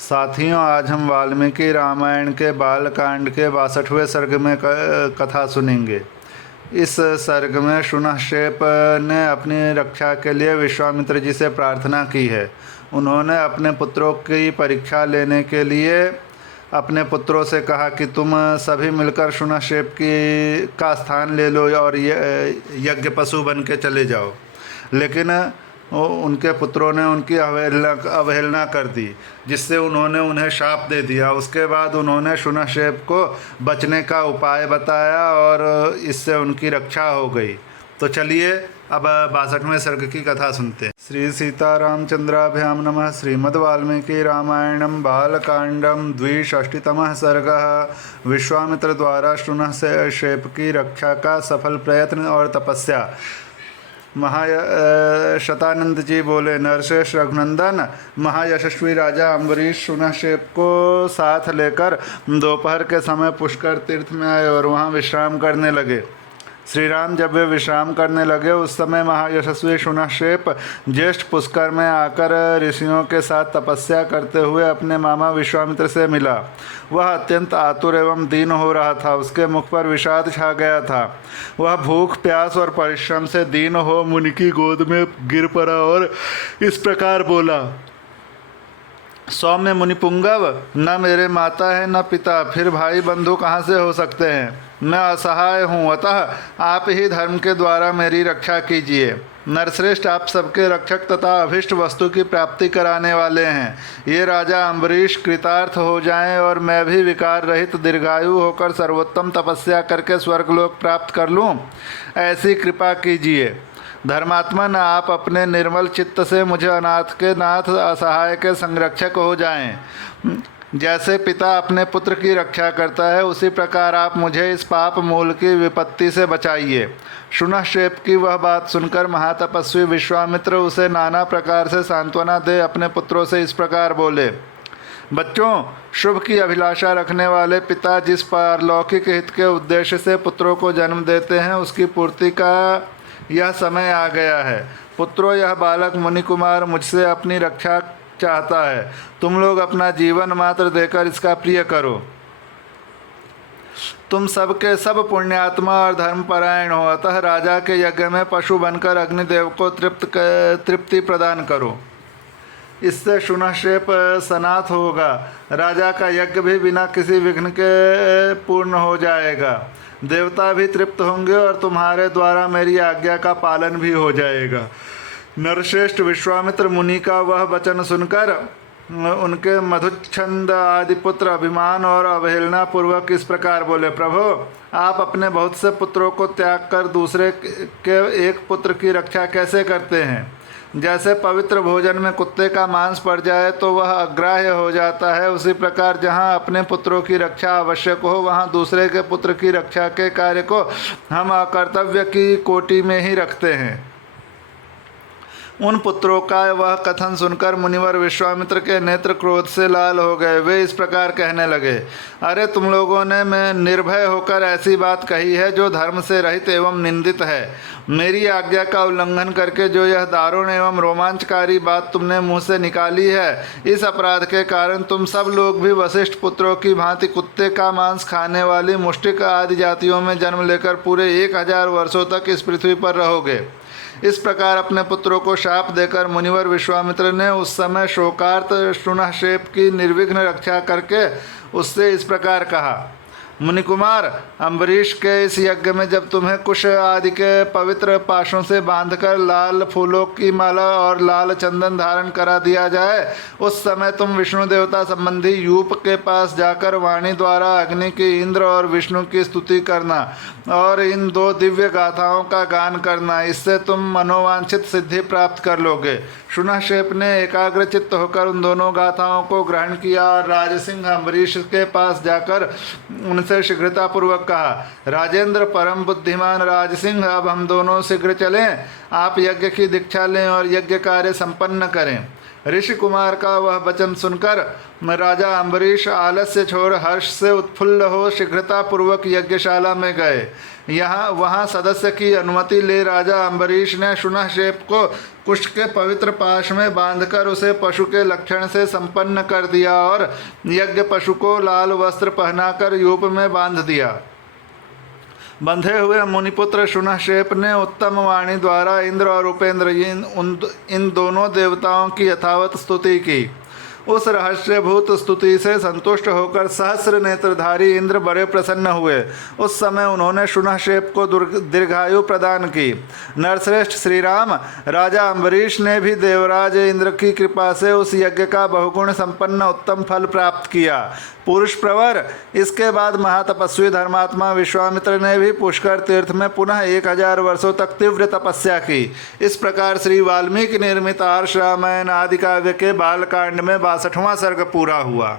साथियों, आज हम वाल्मीकि रामायण के बालकांड के 62वें सर्ग में कथा सुनेंगे। इस सर्ग में शून्यशेप ने अपनी रक्षा के लिए विश्वामित्र जी से प्रार्थना की है। उन्होंने अपने पुत्रों की परीक्षा लेने के लिए अपने पुत्रों से कहा कि तुम सभी मिलकर शून्यशेप का स्थान ले लो और यज्ञ पशु बन के चले जाओ। लेकिन उनके पुत्रों ने उनकी अवहेलना कर दी, जिससे उन्होंने उन्हें शाप दे दिया। उसके बाद उन्होंने शून्यशेप को बचने का उपाय बताया और इससे उनकी रक्षा हो गई। तो चलिए अब 62वें सर्ग की कथा सुनते हैं। श्री सीतारामचंद्राभ्याम नमः। श्रीमद् वाल्मीकि रामायणम बालकांडम 62तमः सर्गः। विश्वामित्र द्वारा शून्यशेप की रक्षा का सफल प्रयत्न और तपस्या। शतानंद जी बोले, नरश्रेष्ठ रघुनंदन, महायशस्वी राजा अम्बरीश शून्यशेप को साथ लेकर दोपहर के समय पुष्कर तीर्थ में आए और वहाँ विश्राम करने लगे। श्री राम जब वे विश्राम करने लगे उस समय महायशस्वी शून्यशेप ज्येष्ठ पुष्कर में आकर ऋषियों के साथ तपस्या करते हुए अपने मामा विश्वामित्र से मिला। वह अत्यंत आतुर एवं दीन हो रहा था। उसके मुख पर विषाद छा गया था। वह भूख, प्यास और परिश्रम से दीन हो मुनि की गोद में गिर पड़ा और इस प्रकार बोला, सौम्य मुनिपुंगव, न मेरे माता है न पिता, फिर भाई बंधु कहाँ से हो सकते हैं। मैं असहाय हूँ, अतः आप ही धर्म के द्वारा मेरी रक्षा कीजिए। नरश्रेष्ठ, आप सबके रक्षक तथा अभिष्ट वस्तु की प्राप्ति कराने वाले हैं। ये राजा अम्बरीश कृतार्थ हो जाएं और मैं भी विकार रहित दीर्घायु होकर सर्वोत्तम तपस्या करके स्वर्गलोक प्राप्त कर लूँ, ऐसी कृपा कीजिए। धर्मात्मन, आप अपने निर्मल चित्त से मुझे अनाथ के नाथ, असहाय के संरक्षक हो जाएं। जैसे पिता अपने पुत्र की रक्षा करता है, उसी प्रकार आप मुझे इस पाप मूल की विपत्ति से बचाइए। शून्यशेप की वह बात सुनकर महातपस्वी विश्वामित्र उसे नाना प्रकार से सांत्वना दे अपने पुत्रों से इस प्रकार बोले, बच्चों, शुभ की अभिलाषा रखने वाले पिता जिस पारलौकिक हित के उद्देश्य से पुत्रों को जन्म देते हैं, उसकी पूर्ति का यह समय आ गया है। पुत्रों, यह बालक मुनि कुमार मुझसे अपनी रक्षा चाहता है। तुम लोग अपना जीवन मात्र देकर इसका प्रिय करो। तुम सबके सब पुण्यात्मा और धर्मपरायण हो, अतः राजा के यज्ञ में पशु बनकर अग्निदेव को तृप्ति प्रदान करो। इससे शून्यशेप सनाथ होगा। राजा का यज्ञ भी बिना किसी विघ्न के पूर्ण हो जाएगा। देवता भी तृप्त होंगे और तुम्हारे द्वारा मेरी आज्ञा का पालन भी हो जाएगा। नरश्रेष्ठ विश्वामित्र मुनि का वह वचन सुनकर उनके मधुच्छंद आदि पुत्र अभिमान और अवहेलना पूर्वक इस प्रकार बोले, प्रभो, आप अपने बहुत से पुत्रों को त्याग कर दूसरे के एक पुत्र की रक्षा कैसे करते हैं। जैसे पवित्र भोजन में कुत्ते का मांस पड़ जाए तो वह अग्राह्य हो जाता है, उसी प्रकार जहाँ अपने पुत्रों की रक्षा आवश्यक हो वहाँ दूसरे के पुत्र की रक्षा के कार्य को हम अकर्तव्य की कोटि में ही रखते हैं। उन पुत्रों का वह कथन सुनकर मुनिवर विश्वामित्र के नेत्र क्रोध से लाल हो गए। वे इस प्रकार कहने लगे, अरे तुम लोगों ने मैं निर्भय होकर ऐसी बात कही है जो धर्म से रहित एवं निंदित है। मेरी आज्ञा का उल्लंघन करके जो यह दारुण एवं रोमांचकारी बात तुमने मुँह से निकाली है, इस अपराध के कारण तुम सब लोग भी वशिष्ठ पुत्रों की भांति कुत्ते का मांस खाने वाली मुष्टिक आदि जातियों में जन्म लेकर पूरे 1000 वर्षों तक इस पृथ्वी पर रहोगे। इस प्रकार अपने पुत्रों को शाप देकर मुनिवर विश्वामित्र ने उस समय शोकार्त शून्यशेप की निर्विघ्न रक्षा करके उससे इस प्रकार कहा, मुनि कुमार, अम्बरीश के इस यज्ञ में जब तुम्हें कुश आदि के पवित्र पाशों से बांधकर लाल फूलों की माला और लाल चंदन धारण करा दिया जाए, उस समय तुम विष्णु देवता संबंधी यूप के पास जाकर वाणी द्वारा अग्नि की, इंद्र और विष्णु की स्तुति करना और इन 2 दिव्य गाथाओं का गान करना। इससे तुम मनोवांछित सिद्धि प्राप्त कर लोगे। शून्यशेप ने एकाग्रचित्त होकर उन दोनों गाथाओं को ग्रहण किया और राजसिंह अम्बरीश के पास जाकर उनसे शीघ्रतापूर्वक कहा, राजेंद्र, परम बुद्धिमान राजसिंह, अब हम दोनों शीघ्र चलें। आप यज्ञ की दीक्षा लें और यज्ञ कार्य संपन्न करें। ऋषि कुमार का वह वचन सुनकर राजा अम्बरीश आलस्य छोड़ हर्ष से उत्फुल्ल हो शीघ्रता पूर्वक यज्ञशाला में गए। वहाँ सदस्य की अनुमति ले राजा अम्बरीश ने शुनहशेप को कुश के पवित्र पाश में बांधकर उसे पशु के लक्षण से संपन्न कर दिया और यज्ञ पशु को लाल वस्त्र पहनाकर यूप में बांध दिया। बंधे हुए मुनिपुत्र शुनहशेप ने उत्तम वाणी द्वारा इंद्र और उपेंद्र इन दोनों देवताओं की यथावत स्तुति की। उस रहस्यभूत स्तुति से संतुष्ट होकर सहस्र नेत्रधारी इंद्र बड़े प्रसन्न हुए। उस समय उन्होंने शुनहशेप को दीर्घायु प्रदान की। नरश्रेष्ठ श्री राम, राजा अम्बरीश ने भी देवराज इंद्र की कृपा से उस यज्ञ का बहुगुण संपन्न उत्तम फल प्राप्त किया। पुरुष प्रवर, इसके बाद महातपस्वी धर्मात्मा विश्वामित्र ने भी पुष्कर तीर्थ में पुनः 1000 वर्षों तक तीव्र तपस्या की। इस प्रकार श्री वाल्मीकि निर्मित आर्ष रामायण आदि काव्य के बालकांड में 62वां सर्ग पूरा हुआ।